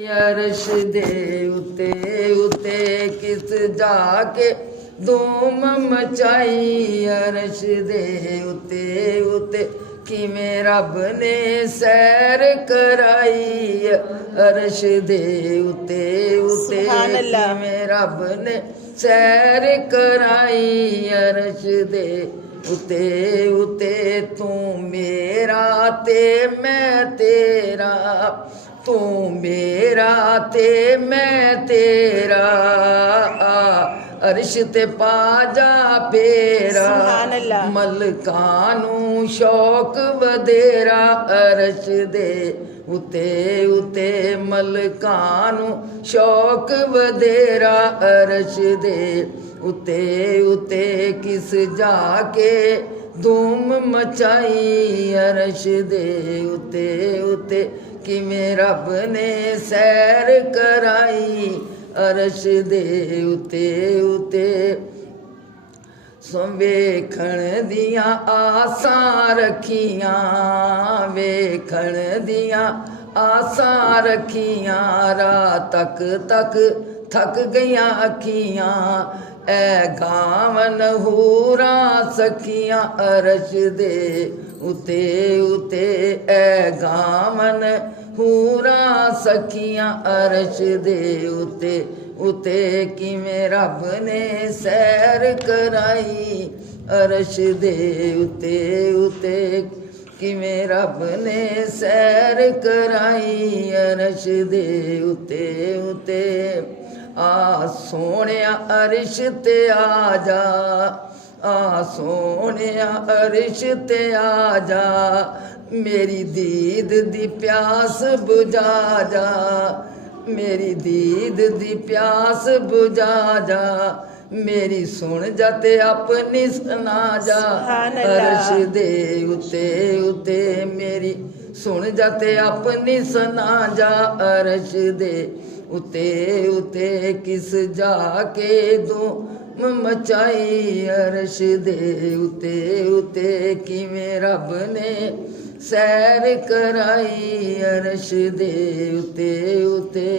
अरश दे उते उते किस जाके धूम मचाई। अरश दे उते उते किमें रब ने सैर कराई। अरश दे उते उते किमें रब ने सैर कराई। अरश दे उते उते तू मेरा ते मैं तेरा, तू मेरा ते मैं तेरा। अरश ते पाजा पेरा मलकानू शौक वधेरा। अरश दे उते उते मलकानू शौक वधेरा। अरश दे उते उते किस जाके धूम मचाई। अरश दे उते उते किमें रब ने सैर कराई। अरश दे उते उते वेखण दियां आसां रखियां, वेखण दियां आसां रखियां। रात तक तक थक गईयां अखियां, ऐ गावन हूरा सखियां। अरश दे उते उते ऐ गावन हूरा सखियां। अरश दे उते उते किमें रब ने सैर कराई। अरश दे उते उते किमें रब ने सैर कराई। अरश दे उते उते आ सोहणिया अरश ते आजा, आ सोहणिया अरश ते आजा। मेरी दीद दी प्यास बुझा जा, मेरी दीद दी प्यास बुझा जा। मेरी सुन जा ते अपनी सुना जा। अरश दे उते उते मेरी सुन जा ते अपनी सुना जा। अरश दे उते उते किस जाके धूम मचाई। अरश दे उते उते किमें रब ने सैर कराई। अरश दे उते उते